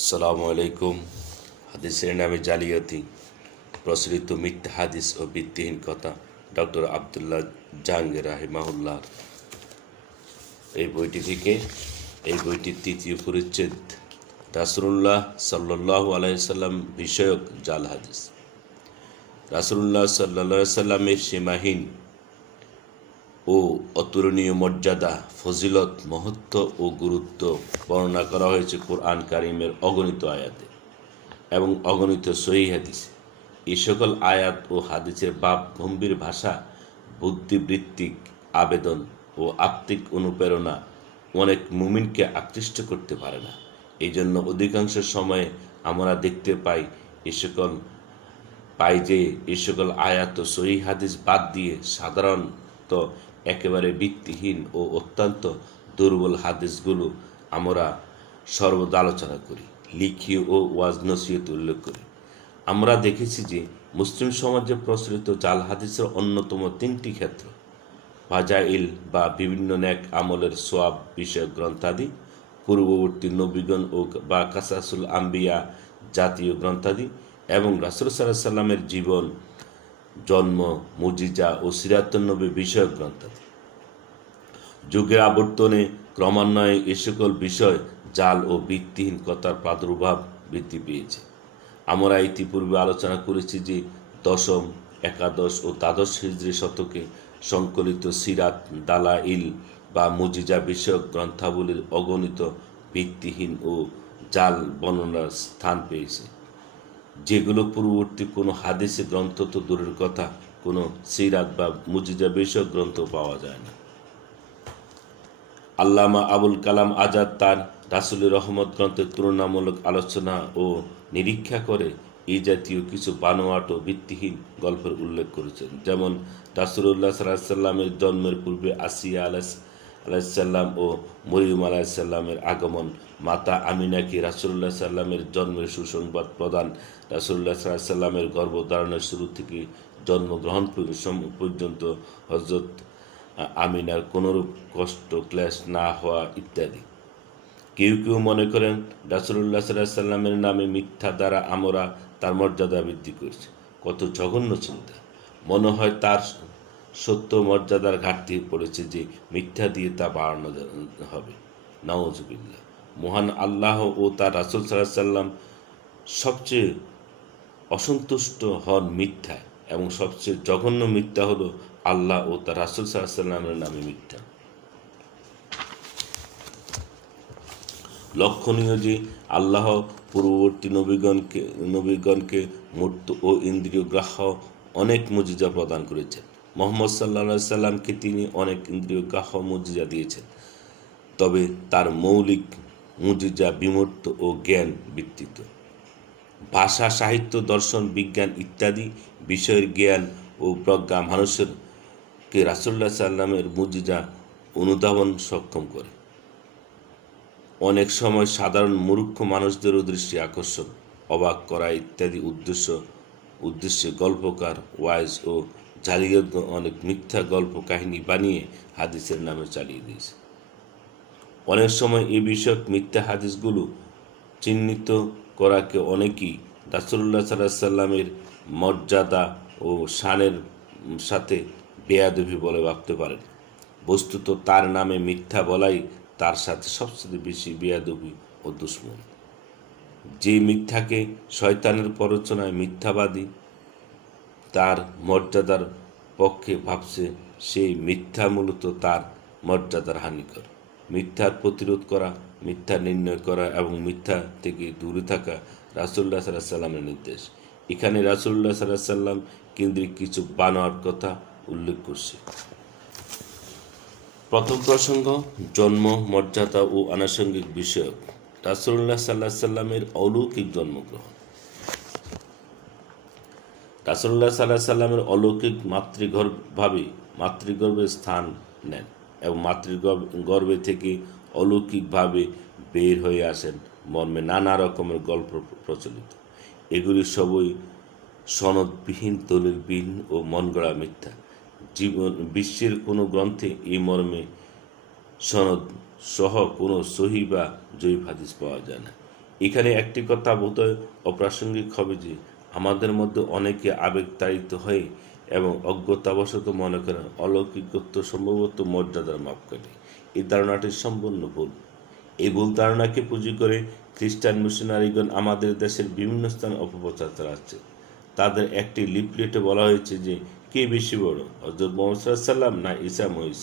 আসসালামু আলাইকুম। হাদিসের নামে জালিয়াতি। প্রচলিত মিথ্যা হাদিস ও ভিত্তিহীন কথা ডক্টর আবদুল্লাহ জাহাঙ্গীর রাহিমাহুল্লাহ। এই বইটি থেকে, এই বইটির তৃতীয় পরিচ্ছেদ রাসুল্লাহ সাল্লাহ আলাইসাল্লাম বিষয়ক জাল হাদিস। রাসুল্লাহ সাল্লা সাল্লামের সীমাহীন ও অতুলনীয় মর্যাদা, ফজিলত, মহত্ব ও গুরুত্ব বর্ণনা করা হয়েছে কোরআন কারিমের অগণিত আয়াতে এবং অগণিত সহি হাদিসে। এই সকল আয়াত ও হাদিসের বাপ গম্ভীর ভাষা, বুদ্ধিবৃত্তিক আবেদন ও আত্মিক অনুপ্রেরণা অনেক মুমিনকে আকৃষ্ট করতে পারে না। এই জন্য অধিকাংশ সময়ে আমরা দেখতে পাই এ সকল, পাই যে এই সকল আয়াত ও সহি হাদিস বাদ দিয়ে সাধারণত একেবারে ভিত্তিহীন ও অত্যন্ত দুর্বল হাদিসগুলো আমরা সর্বদা আলোচনা করি, লিখি ও ওয়াজ নসিহত উল্লেখ করি। আমরা দেখেছি যে মুসলিম সমাজে প্রচলিত জাল হাদিসের অন্যতম তিনটি ক্ষেত্র, ফাজাইল বা বিভিন্ন ন্যাক আমলের সোয়াব বিষয়ক গ্রন্থাদি, পূর্ববর্তী নবীগণ ও বা কাসাসুল আম্বিয়া জাতীয় গ্রন্থাদি এবং রাসুল সাল্লাহ সাল্লামের জীবন জন্ম, মুজিজা ও সিরাতনবী বিষয়ক গ্রন্থাদি যুগের আবর্তনে ক্রমান্বয়ে এ সকল বিষয় জাল ও ভিত্তিহীন কথার প্রাদুর্ভাব বৃদ্ধি পেয়েছে। আমরা ইতিপূর্বে আলোচনা করেছি যে দশম, একাদশ ও দ্বাদশ হিজড়ি শতকে সংকলিত সিরাত, দালাইল বা মুজিজা বিষয়ক গ্রন্থাবলীর অগণিত ভিত্তিহীন ও জাল বর্ণনার স্থান পেয়েছে। যেগুলো পূর্ববর্তী কোনো হাদিসে গ্রন্থ তো দূরের কথা, কোনো সিরাত বা মুজিজা বিষয়ক গ্রন্থ পাওয়া যায় না। আল্লামা আবুল কালাম আজাদ তার রাসুলের রহমত গ্রন্থের তুলনামূলক আলোচনা ও নিরীক্ষা করে এই জাতীয় কিছু বানোয়াট ও ভিত্তিহীন গল্পের উল্লেখ করেছেন। যেমন রাসুল্লাহ সাল্লামের জন্মের পূর্বে আসিয়া আলাহ আলাইসাল্লাম ও মরিয়ম আলাইসাল্লামের আগমন। মাতা আমিনাকে রাসুল্লাহ সাল্লামের জন্মের সুসংবাদ প্রদান? রাসুল্লাহ সাল্লামের গর্ভধারণের শুরু থেকে জন্মগ্রহণ পর্যন্ত হজরত আমিনার কোনোরূপ কষ্ট, ক্লেশ না হওয়া ইত্যাদি। কেউ কেউ মনে করেন রাসুল্লাহ সাল্লাহ সাল্লামের নামে মিথ্যা দ্বারা আমরা তার মর্যাদা বৃদ্ধি করছি। কত জঘন্য চিন্তা। মনে হয় তার সত্য মর্যাদার ঘাটতি পড়েছে যে মিথ্যা দিয়ে তা বাড়ানো হবে। নওয়াজবিল্লা মহান আল্লাহ ও তার রাসুল সাল্লাহ সাল্লাম সবচেয়ে অসন্তুষ্ট হন মিথ্যা এবং সবচেয়ে জঘন্য মিথ্যা হলো আল্লাহ ও তার রাসুল সাল্লাহ সাল্লামের নামে মিথ্যা। লক্ষণীয় যে আল্লাহ পূর্ববর্তী নবীগণকে নবীগণকে মূর্ত ও ইন্দ্রিয় গ্রাহ্য অনেক মজিজা প্রদান করেছেন। মোহাম্মদ সাল্লা সাল্লামকে তিনি অনেক ইন্দ্রিয় গ্রাহ্য মজিজা দিয়েছেন। তবে তার মৌলিক মুজিজা বিমূর্ত ও জ্ঞান ভিত্তিত ভাষা, সাহিত্য, দর্শন, বিজ্ঞান ইত্যাদি বিষয়ের জ্ঞান ও প্রজ্ঞা মানুষেরকে রাসুল্লাহ সাল্লামের মুজিজা অনুধাবন সক্ষম করে। অনেক সময় সাধারণ মূর্খ মানুষদেরও দৃষ্টি আকর্ষণ, অবাক করা ইত্যাদি উদ্দেশ্য, উদ্দেশ্যে গল্পকার, ওয়াইজ ও জালিয়াত অনেক মিথ্যা গল্প কাহিনী বানিয়ে হাদিসের নামে চালিয়ে দিয়েছে। অনেক সময় এই বিষয়ক মিথ্যা হাদিসগুলো চিহ্নিত করাকে অনেকেই রাসুল্লাহ সাল্লাহ সাল্লামের মর্যাদা ও শানের সাথে বেয়াদবি বলে ভাবতে পারেন। বস্তুত তার নামে মিথ্যা বলাই তার সাথে সবচেয়ে বেশি বেয়াদবি ও দুশ্মন। যে মিথ্যাকে শয়তানের প্ররোচনায় মিথ্যাবাদী তার মর্যাদার পক্ষে ভাবছে সেই মিথ্যা মূলত তার মর্যাদার হানিকর। মিথ্যার প্রতিরোধ করা, মিথ্যা নির্ণয় করা এবং মিথ্যা থেকে দূরে থাকা রাসুল্লাহ সাল্লাহ সাল্লামের নির্দেশ। এখানে রাসুল্লাহ সাল্লাহ সাল্লাম কেন্দ্রিক কিছু বানোয়ার কথা উল্লেখ করছে। প্রথম প্রসঙ্গ, জন্ম, মর্যাদা ও আনুষঙ্গিক বিষয়ক। রাসুল্লাহ সাল্লাহ সাল্লামের অলৌকিক জন্মগ্রহণ। রাসুল্লাহ সাল্লাহ সাল্লামের অলৌকিক মাতৃগর্ভভাবে মাতৃগর্ভে স্থান নেন এবং মাতৃগর্ভে থেকে অলৌকিকভাবে বের হয়ে আসেন মর্মে নানা রকমের গল্প প্রচলিত। এগুলি সবই সনদবিহীন, দলিলবিহীন ও মন গড়া মিথ্যা। জীবন বিশ্বের কোনো গ্রন্থে এই মর্মে সনদ সহ কোনো সহি বা জয়ীফ হাদিস পাওয়া যায় না। এখানে একটি কথা বোধহয় অপ্রাসঙ্গিক হবে যে আমাদের মধ্যে অনেকে আবেগতাড়িত হয়ে এবং অজ্ঞতাবশত মনে করেন অলৌকিকত্ব সম্ভবত মর্যাদার মাপকাঠি। এই ধারণাটি সম্পূর্ণ ভুল। এই ভুল ধারণাকে পুঁজি করে খ্রিস্টান মিশনারিগণ আমাদের দেশের বিভিন্ন স্থানে অপপ্রচার চালাচ্ছে। তাদের একটি লিফলেটে বলা হয়েছে যে, কে বেশি বড় হজরত মোহাম্মদ সাল্লাম না ঈসা মহিষ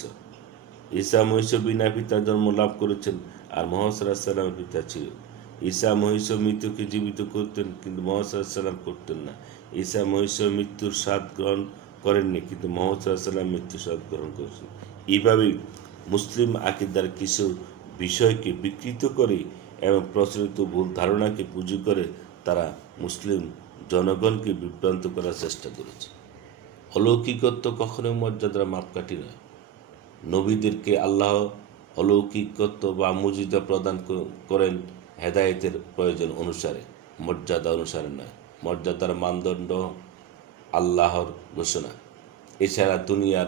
ঈসা মহিষ বিনা পিতা জন্ম লাভ করেছেন আর মোহাম্মদ সাল্লামের পিতা ছিল ঈসা মহিষ মৃত্যুকে জীবিত করতেন, কিন্তু মোহাম্মদ সাল্লাম করতেন না। ঈসা মহিষ মৃত্যুর স্বাদ গ্রহণ করেননি, কিন্তু মোহাম্মদ মৃত্যুর স্বাদ গ্রহণ করেছেন। এইভাবেই মুসলিম আকিদার কিছু বিষয়কে বিকৃত করে এবং প্রচলিত ভুল ধারণাকে পুঁজি করে তারা মুসলিম জনগণকে বিভ্রান্ত করার চেষ্টা করেছে। অলৌকিকত্ব কখনোই মর্যাদার মাপকাঠি নয়। নবীদেরকে আল্লাহ অলৌকিকত্ব বা মুজিদা প্রদান করেন হেদায়েতের প্রয়োজন অনুসারে, মর্যাদা অনুসারে নয়। মর্যাদার মানদণ্ড আল্লাহর ঘোষণা। এছাড়া দুনিয়ার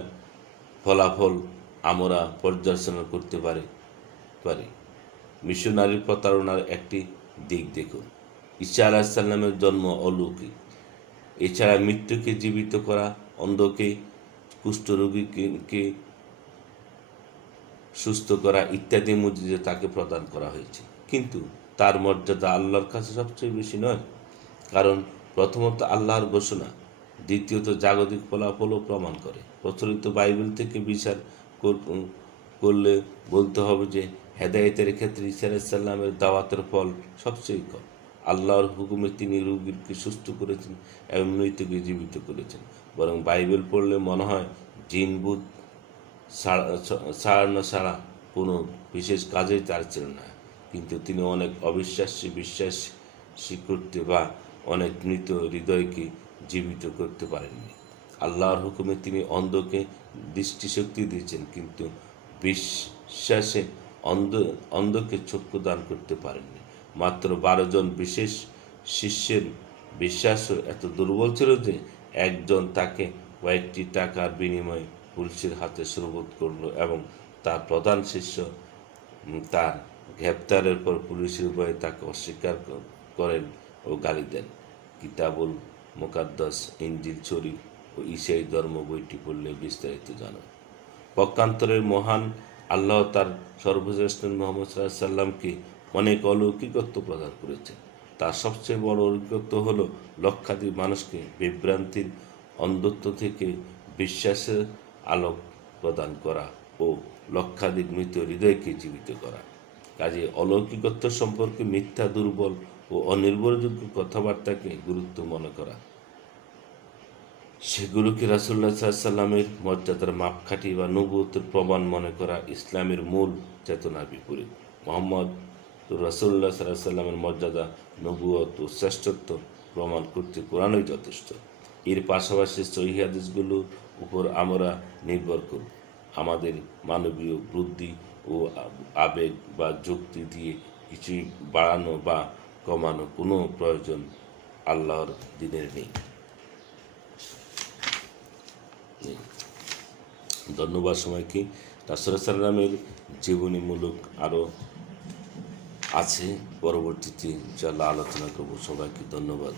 ফলাফল আমরা পর্যালোচনা করতে পারি পারি। মিশনারি প্রতারণার একটি দিক দেখুন। ঈসা আলাহিসাল্লামের জন্ম অলৌকিক। এছাড়া মৃত্যুকে জীবিত করা, অন্ধকে কুষ্ঠরোগীকে সুস্থ করা ইত্যাদি মসজিদে তাকে প্রদান করা হয়েছে। কিন্তু তার মর্যাদা আল্লাহর কাছে সবচেয়ে বেশি নয়। কারণ প্রথমত আল্লাহর ঘোষণা, দ্বিতীয়ত জাগতিক ফলাফলও প্রমাণ করে। প্রচলিত বাইবেল থেকে বিচার করলে বলতে হবে যে, হেদায়েতের ক্ষেত্রে ঈসা আলাইসাল্লামের দাওয়াতের ফল সবচেয়ে কম। আল্লাহর হুকুমে তিনি রোগীকে সুস্থ করেছেন এবং মৃতকে জীবিত করেছেন। বরং বাইবেল পড়লে মনে হয়, জিন বুধ ছাড়ানো ছাড়া কোনো বিশেষ কাজেই তার ছিল না। কিন্তু তিনি অনেক অবিশ্বাসী বিশ্বাস করতে বা অনেক মৃত হৃদয়কে জীবিত করতে পারেননি। আল্লাহর হুকুমে তিনি অন্ধকে দৃষ্টিশক্তি দিয়েছেন, কিন্তু বিশ্বাসে অন্ধ, অন্ধকে চক্ষু দান করতে পারেননি। মাত্র বারো জন বিশেষ শিষ্যের বিশ্বাসও এত দুর্বল ছিল যে একজন তাকে কয়েকটি টাকার বিনিময়ে পুলিশের হাতে সুরবোধ করল এবং তার প্রধান শিষ্য তার গ্রেপ্তারের পর পুলিশের ভয়ে তাকে অস্বীকার করেন ও গালি দেন। কিতাবুল মোকাদ্দাস ইঞ্জিল শরীফ ও ইসাই ধর্ম বইটি পড়লে বিস্তারিত জানো পক্ষান্তরের মহান আল্লাহ তার সর্বশ্রেষ্ঠ মোহাম্মদ সাল্লামকে অনেক অলৌকিকত্ব প্রদান করেছেন। তার সবচেয়ে বড় অলৌকিকত্ব হলো লক্ষাধিক মানুষকে বিভ্রান্তির অন্ধত্ব থেকে বিশ্বাসের আলোক প্রদান করা ও লক্ষাধিক মৃত হৃদয়কে জীবিত করা। কাজে অলৌকিকত্ব সম্পর্কে মিথ্যা, দুর্বল ও অনির্ভরযোগ্য কথাবার্তাকে গুরুত্ব মনে করা। সেগুলোকে রাসুল্লাহ সাল্লামের মর্যাদার মাপকাঠি বা নবুয়তের প্রমাণ মনে করা ইসলামের মূল চেতনার বিপরীত। মোহাম্মদ রাসুল্লাহ সাল্লাহ সাল্লামের মর্যাদা, নবুয়ত ও শ্রেষ্ঠত্ব প্রমাণ করতে কোরআনই যথেষ্ট। এর পাশাপাশি সহি হাদিসগুলোর উপর আমরা নির্ভর করব। আমাদের মানবীয় বুদ্ধি ও আবেগ বা যুক্তি দিয়ে কিছুই বাড়ানো বা কমানো কোনো প্রয়োজন আল্লাহর দিনের নেই। ধন্যবাদ সবাইকে। রাসুল সাল্লামের জীবনীমূলক আরও আছে। পরবর্তীতে ইনশাল্লাহ আলোচনা করব। সবাইকে ধন্যবাদ।